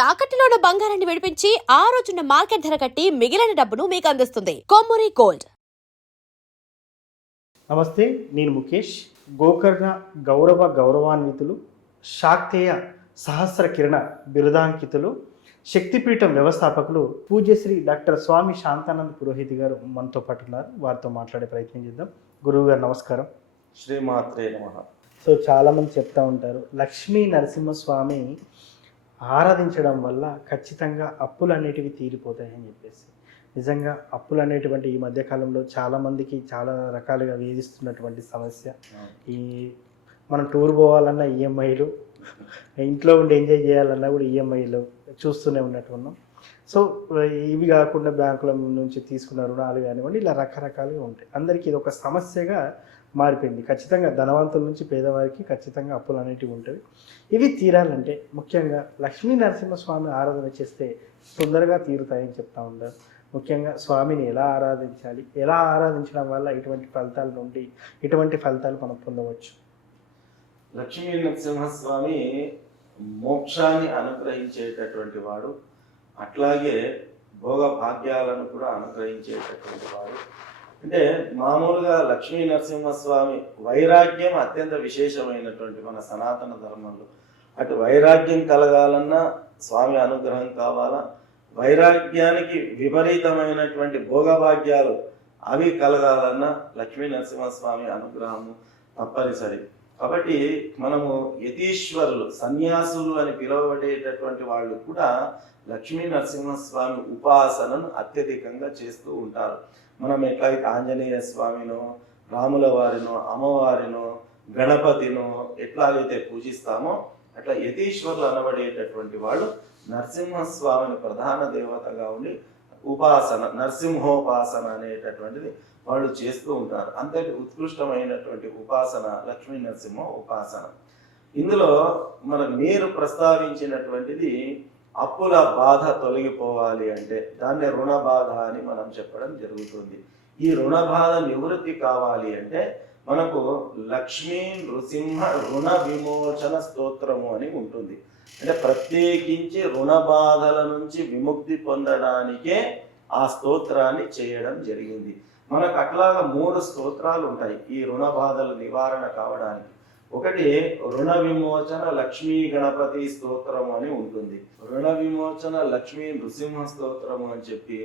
తాకట్టులో ఉన్న బంగారాన్ని విడిపించి ఆ రోజున్న మార్కెట్ ధర కట్టి మిగిలిన డబ్బును మీకు అందిస్తుంది కొమ్మూరి గోల్డ్. నమస్తే, నేను ముఖేష్. గోకర్ణ గౌరవాన్వితులు, శాక్తేయ సహస్ర కిరణ బిరుదాంకితులు, శక్తిపీఠం వ్యవస్థాపకులు పూజ్యశ్రీ డాక్టర్ స్వామి శాంతానంద పురోహిత్ గారు మనతో పాటు ఉన్నారు. వారితో మాట్లాడే ప్రయత్నం చేద్దాం. గురువు గారు నమస్కారం. శ్రీమాత్రే నమః. సో చాలామంది చెప్తా ఉంటారు, లక్ష్మీ నరసింహస్వామి ఆరాధించడం వల్ల ఖచ్చితంగా అప్పులు అనేటివి తీరిపోతాయని చెప్పేసి. నిజంగా అప్పులు అనేటువంటి ఈ మధ్యకాలంలో చాలామందికి చాలా రకాలుగా వేధిస్తున్నటువంటి సమస్య. ఈ మనం టూర్ పోవాలన్నా ఈఎంఐలు, ఇంట్లో ఉండి ఎంజాయ్ చేయాలన్నా కూడా ఈఎంఐలు చూస్తూనే ఉన్నట్టున్నాం. సో ఇవి కాకుండా బ్యాంకుల నుంచి తీసుకున్న రుణాలు కానివ్వండి, ఇలా రకరకాలుగా ఉంటాయి. అందరికీ ఇది ఒక సమస్యగా మారిపోయింది. ఖచ్చితంగా ధనవంతుల నుంచి పేదవారికి ఖచ్చితంగా అప్పులు అనేటివి ఉంటాయి. ఇవి తీరాలంటే ముఖ్యంగా లక్ష్మీ నరసింహస్వామి ఆరాధన చేస్తే తొందరగా తీరుతాయని చెప్తా ఉంటారు. ముఖ్యంగా స్వామిని ఎలా ఆరాధించాలి, ఎలా ఆరాధించడం వల్ల ఇటువంటి ఫలితాల నుండి ఇటువంటి ఫలితాలు మనం పొందవచ్చు? లక్ష్మీ నరసింహస్వామి మోక్షాన్ని అనుగ్రహించేటటువంటి వాడు, అట్లాగే భోగ భాగ్యాలను కూడా అనుగ్రహించేటటువంటి వాడు. అంటే మామూలుగా లక్ష్మీ నరసింహస్వామి వైరాగ్యం అత్యంత విశేషమైనటువంటి మన సనాతన ధర్మంలో. అటు వైరాగ్యం కలగాలన్నా స్వామి అనుగ్రహం కావాలా, వైరాగ్యానికి విపరీతమైనటువంటి భోగభాగ్యాలు అవి కలగాలన్నా లక్ష్మీ నరసింహస్వామి అనుగ్రహము తప్పనిసరి. కాబట్టి మనము యతీశ్వరులు, సన్యాసులు అని పిలువబడేటటువంటి వాళ్ళు కూడా లక్ష్మీ నరసింహస్వామి ఉపాసనను అత్యధికంగా చేస్తూ ఉంటారు. మనం ఎట్లయితే ఆంజనేయ స్వామినో, రాముల వారినో, అమ్మవారినో, గణపతినో ఎట్లాగైతే పూజిస్తామో అట్లా యతీశ్వరులు అనబడేటటువంటి వాళ్ళు నరసింహస్వామిని ప్రధాన దేవతగా ఉండి ఉపాసన, నరసింహోపాసన అనేటటువంటిది వాళ్ళు చేస్తూ ఉంటారు. అంతటి ఉత్కృష్టమైనటువంటి ఉపాసన లక్ష్మీ నరసింహ ఉపాసన. ఇందులో మీరు ప్రస్తావించినటువంటిది అప్పుల బాధ తొలగిపోవాలి అంటే దాన్ని రుణ బాధ అని మనం చెప్పడం జరుగుతుంది. ఈ రుణ బాధ నివృత్తి కావాలి అంటే మనకు లక్ష్మీ నృసింహ రుణ విమోచన స్తోత్రము అని ఉంటుంది. అంటే ప్రత్యేకించి రుణ బాధల నుంచి విముక్తి పొందడానికే ఆ స్తోత్రాన్ని చేయడం జరిగింది. మనకు అట్లాగా 3 స్తోత్రాలు ఉంటాయి ఈ రుణ బాధల నివారణ కావడానికి. ఒకటి రుణ విమోచన లక్ష్మీ గణపతి స్తోత్రము అని ఉంటుంది, రుణ విమోచన లక్ష్మీ నృసింహ స్తోత్రము అని చెప్పి,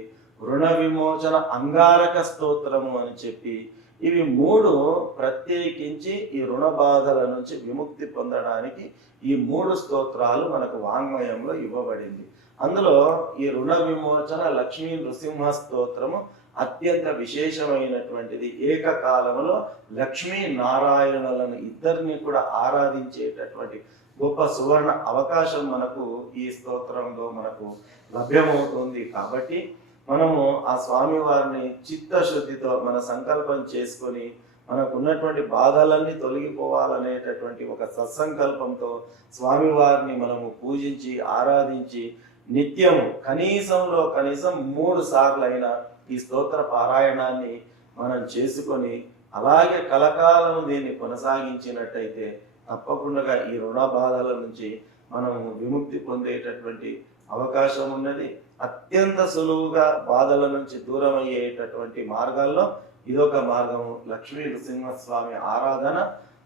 రుణ విమోచన అంగారక స్తోత్రము అని చెప్పి, ఇవి 3 ప్రత్యేకించి ఈ రుణ బాధల నుంచి విముక్తి పొందడానికి ఈ 3 స్తోత్రాలు మనకు వాంగ్మయంలో ఇవ్వబడింది. అందులో ఈ రుణ విమోచన లక్ష్మీ నృసింహ స్తోత్రము అత్యంత విశేషమైనటువంటిది. ఏకకాలంలో లక్ష్మీ నారాయణులను ఇద్దరిని కూడా ఆరాధించేటటువంటి గొప్ప సువర్ణ అవకాశం మనకు ఈ స్తోత్రంలో మనకు లభ్యమవుతుంది. కాబట్టి మనము ఆ స్వామి వారిని చిత్తశుద్ధితో మన సంకల్పం చేసుకొని మనకు ఉన్నటువంటి బాధలన్నీ తొలగిపోవాలనేటటువంటి ఒక సత్సంకల్పంతో స్వామివారిని మనము పూజించి ఆరాధించి నిత్యము కనీసం 3 సార్లు అయినా ఈ స్తోత్ర పారాయణాన్ని మనం చేసుకొని అలాగే కలకాలం దీన్ని కొనసాగించినట్టయితే తప్పకుండా ఈ రుణ బాధల నుంచి మనం విముక్తి పొందేటటువంటి అవకాశం ఉన్నది. అత్యంత సులువుగా బాధల నుంచి దూరం అయ్యేటటువంటి మార్గాల్లో ఇదొక మార్గము. లక్ష్మీ నృసింహస్వామి ఆరాధన,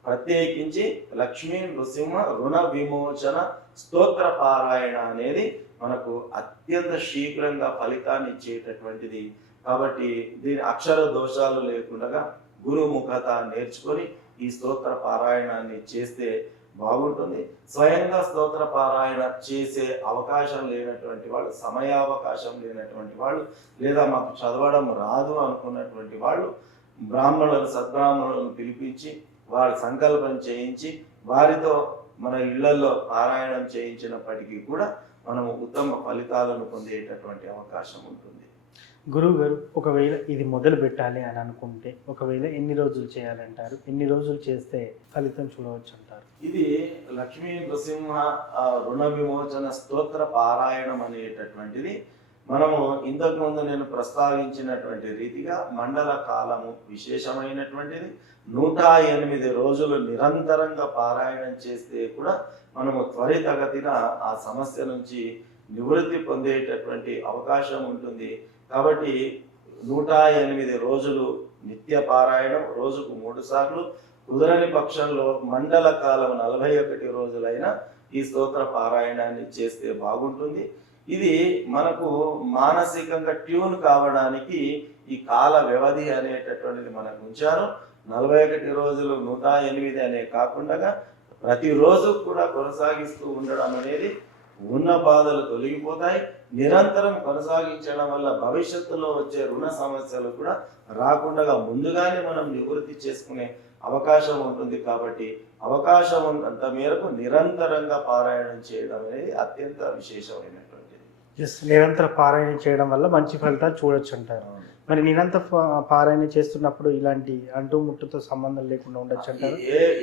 ప్రత్యేకించి లక్ష్మీ నృసింహ రుణ విమోచన స్తోత్ర పారాయణ అనేది మనకు అత్యంత శీఘ్రంగా ఫలితాన్ని ఇచ్చేటటువంటిది. కాబట్టి దీని అక్షర దోషాలు లేకుండా గురుముఖత నేర్చుకొని ఈ స్తోత్ర పారాయణాన్ని చేస్తే బాగుంటుంది. స్వయంగా స్తోత్ర పారాయణ చేసే అవకాశం లేనటువంటి వాళ్ళు, సమయావకాశం లేనటువంటి వాళ్ళు, లేదా మాకు చదవడం రాదు అనుకున్నటువంటి వాళ్ళు సద్బ్రాహ్మణులను పిలిపించి వారి సంకల్పం చేయించి వారితో మన ఇళ్లలో పారాయణం చేయించినప్పటికీ కూడా మనము ఉత్తమ ఫలితాలను పొందేటటువంటి అవకాశం ఉంటుంది. గురువు గారు, ఒకవేళ ఇది మొదలు పెట్టాలి అని అనుకుంటే ఒకవేళ ఎన్ని రోజులు చేయాలంటారు? ఎన్ని రోజులు చేస్తే ఫలితం చూడవచ్చు అంటారు? ఇది లక్ష్మీ నృసింహ రుణ విమోచన స్తోత్ర పారాయణం అనేటటువంటిది మనము ఇంతకుముందు నేను ప్రస్తావించినటువంటి రీతిగా మండల కాలము విశేషమైనటువంటిది. 108 రోజులు నిరంతరంగా పారాయణం చేస్తే కూడా మనము త్వరితగతిన ఆ సమస్య నుంచి నివృత్తి పొందేటటువంటి అవకాశం ఉంటుంది. కాబట్టి 108 రోజులు నిత్య పారాయణం, రోజుకు 3 సార్లు, కుదరని పక్షంలో మండల కాలం 41 రోజులైన ఈ స్తోత్ర పారాయణాన్ని చేస్తే బాగుంటుంది. ఇది మనకు మానసికంగా ట్యూన్ కావడానికి ఈ కాల వ్యవధి అనేటటువంటిది మనకు ఉంచారు. 41 రోజులు 108 అనే కాకుండా ప్రతిరోజు కూడా కొనసాగిస్తూ ఉండడం అనేది ఉన్న బాధలు తొలగిపోతాయి. నిరంతరం కొనసాగించడం వల్ల భవిష్యత్తులో వచ్చే రుణ సమస్యలు కూడా రాకుండా ముందుగానే మనం నివృత్తి చేసుకునే అవకాశం ఉంటుంది. కాబట్టి అవకాశం ఉన్నంత మేరకు నిరంతరంగా పారాయణం చేయడం అనేది అత్యంత విశేషమైనటువంటిది. నిరంతర పారాయణ చేయడం వల్ల మంచి ఫలితాలు చూడొచ్చు అంటారు. మరి నిరంతర పారాయణ చేస్తున్నప్పుడు ఇలాంటి అంటుముట్టుతో సంబంధం లేకుండా ఉండొచ్చు అంటారు.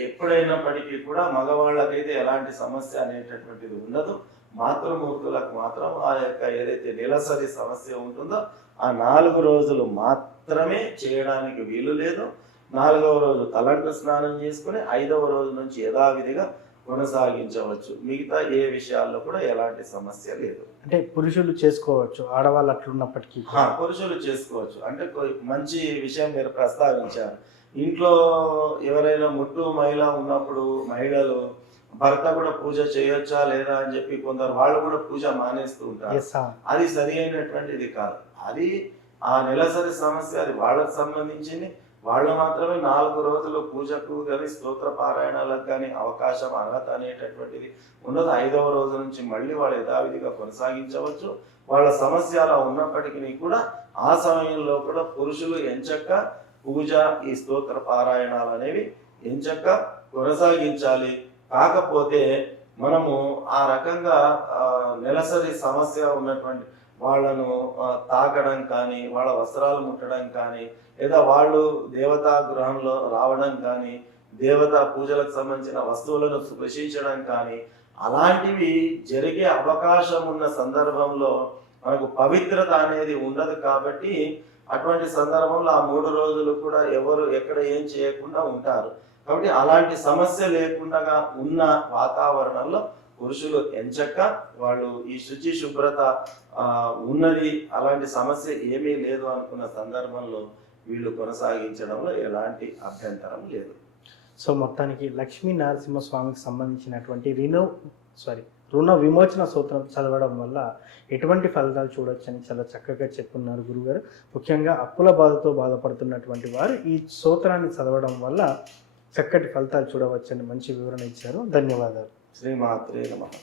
ఎప్పుడైనప్పటికీ కూడా మగవాళ్ళకైతే ఎలాంటి సమస్య అనేటటువంటిది ఉండదు. మాతృమూర్తులకు మాత్రం ఆ యొక్క ఏదైతే నెలసరి సమస్య ఉంటుందో ఆ 4 రోజులు మాత్రమే చేయడానికి వీలు లేదు. 4వ రోజు తలంటు స్నానం చేసుకుని 5వ రోజు నుంచి యథావిధిగా కొనసాగించవచ్చు. మిగతా ఏ విషయాల్లో కూడా ఎలాంటి సమస్య లేదు. అంటే పురుషులు చేసుకోవచ్చు, ఆడవాళ్ళు అట్లున్నప్పటికీ పురుషులు చేసుకోవచ్చు. అంటే మంచి విషయం మీరు ప్రస్తావించారు. ఇంట్లో ఎవరైనా ముట్టు మహిళ ఉన్నప్పుడు మహిళలు భర్త కూడా పూజ చేయొచ్చా లేదా అని చెప్పి కొందరు వాళ్ళు కూడా పూజ మానేస్తూ ఉంటారు. అది సరి అయినటువంటిది కాదు. అది ఆ నెలసరి సమస్య, అది వాళ్ళకు సంబంధించింది. వాళ్ళు మాత్రమే 4 రోజులు పూజకు కానీ స్తోత్ర పారాయణాలకు కానీ అవకాశం, అర్హత అనేటటువంటిది ఉండదు. 5వ రోజు నుంచి మళ్ళీ వాళ్ళు యథావిధిగా కొనసాగించవచ్చు. వాళ్ళ సమస్య అలా ఉన్నప్పటికీ కూడా ఆ సమయంలో కూడా పురుషులు ఎంచక్క పూజ, ఈ స్తోత్ర పారాయణాలు అనేవి ఎంచక్క కొనసాగించాలి. కాకపోతే మనము ఆ రకంగా నెలసరి సమస్య ఉన్నటువంటి వాళ్ళను తాకడం కానీ, వాళ్ళ వస్త్రాలు ముట్టడం కానీ, లేదా వాళ్ళు దేవతా గృహంలో రావడం కానీ, దేవతా పూజలకు సంబంధించిన వస్తువులను స్పృశించడం కానీ, అలాంటివి జరిగే అవకాశం ఉన్న సందర్భంలో మనకు పవిత్రత అనేది ఉండదు. కాబట్టి అటువంటి సందర్భంలో ఆ 3 రోజులు కూడా ఎవరు ఎక్కడ ఏం చేయకుండా ఉంటారు. కాబట్టి అలాంటి సమస్య లేకుండా ఉన్న వాతావరణంలో పురుషులు ఎంచక్క వాళ్ళు ఈ శుచి శుభ్రత ఉన్నది, అలాంటి సమస్య ఏమీ లేదు అనుకున్న సందర్భంలో వీళ్ళు కొనసాగించడంలో ఎలాంటి అభ్యంతరం లేదు. సో మొత్తానికి లక్ష్మీ నరసింహస్వామికి సంబంధించినటువంటి రుణ విమోచన సూత్రం చదవడం వల్ల ఎటువంటి ఫలితాలు చూడొచ్చని చాలా చక్కగా చెప్పున్నారు గురుగారు. ముఖ్యంగా అప్పుల బాధతో బాధపడుతున్నటువంటి వారు ఈ సూత్రాన్ని చదవడం వల్ల చక్కటి ఫలితాలు చూడవచ్చని మంచి వివరణ ఇచ్చారు. ధన్యవాదాలు. శ్రీమాత్రే నమః.